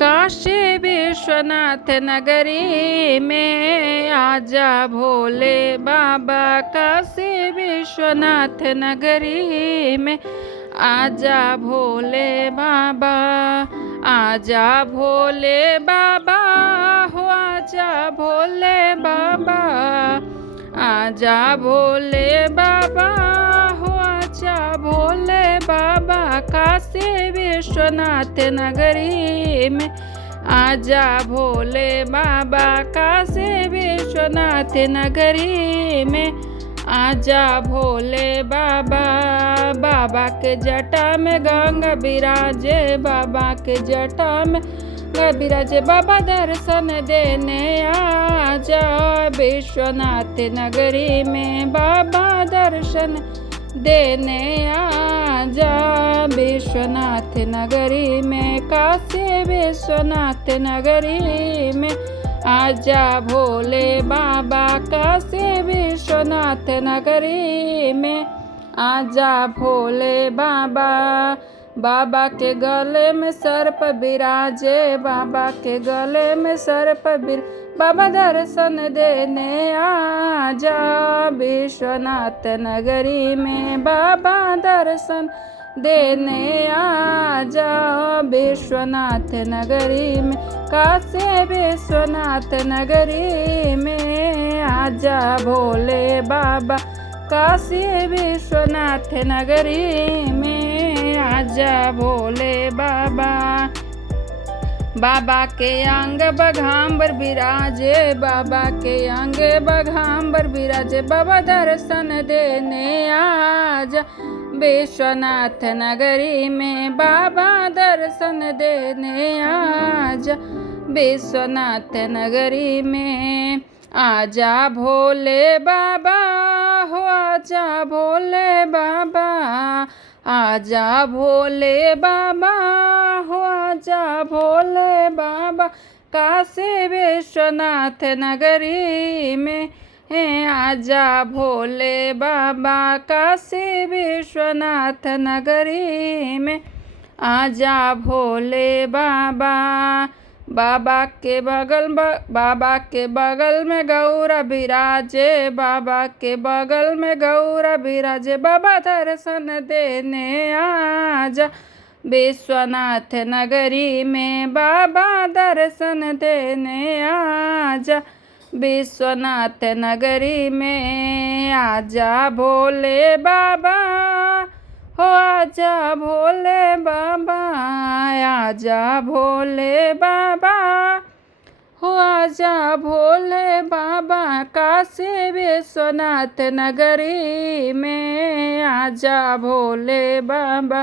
काशी विश्वनाथ नगरी में आजा भोले बाबा। काशी विश्वनाथ नगरी में आजा भोले बाबा। आजा भोले बाबा हो आजा भोले बाबा। आजा भोले बाबा हो आजा भोले बाबा। काशी विश्वनाथ नगरी में आजा भोले बाबा। काशी विश्वनाथ नगरी में आजा भोले बाबा। बाबा के जटा में गंगा बिराजे। बाबा के जटा में गंगा बिराजे। बाबा दर्शन देने आजा विश्वनाथ नगरी में। बाबा दर्शन देने आजा विश्वनाथ नगरी में। काशी विश्वनाथ नगरी में आजा भोले बाबा। काशी विश्वनाथ नगरी में आजा भोले बाबा। बाबा के गले में सर्प बिराजे। बाबा के गले में सर्प बाबा दर्शन देने आजा विश्वनाथ नगरी में। बाबा दर्शन देने आजा विश्वनाथ नगरी में। काशी विश्वनाथ नगरी में आजा भोले बाबा। काशी विश्वनाथ नगरी में आजा भोले बाबा। बाबा के अंग बघाम्बर बिराजे। बाबा के अंग बघाम्बर बिराजे। बाबा दर्शन देने आजा विश्वनाथ नगरी में। बाबा दर्शन देने आजा विश्वनाथ नगरी में। आजा भोले बाबा हो आजा भोले बाबा। आजा भोले बाबा हो आजा भोले बाबा। काशी विश्वनाथ नगरी में आजा भोले बाबा। काशी विश्वनाथ नगरी में आजा भोले बाबा। बाबा के बगल में गौरा बिराजे। बाबा के बगल में गौरा बिराजे। बाबा दर्शन देने आजा विश्वनाथ नगरी में। बाबा दर्शन देने आजा विश्वनाथ नगरी में आजा भोले बाबा हो आजा भोले बाबा। आजा भोले बाबा हो आजा भोले बाबा। काशी विश्वनाथ नगरी में आजा भोले बाबा।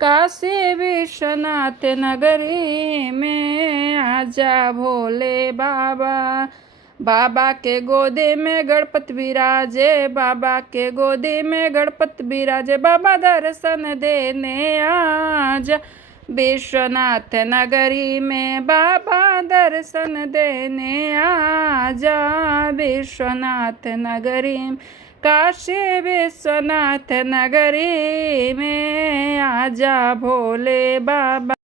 काशी विश्वनाथ नगरी में आजा भोले बाबा। बाबा के गोदी में गणपति बिराजे। बाबा के गोदी में गणपति बिराजे। बाबा दर्शन देने आजा विश्वनाथ नगरी में। बाबा दर्शन देने आजा विश्वनाथ नगरी में। काशी विश्वनाथ नगरी में आजा भोले बाबा।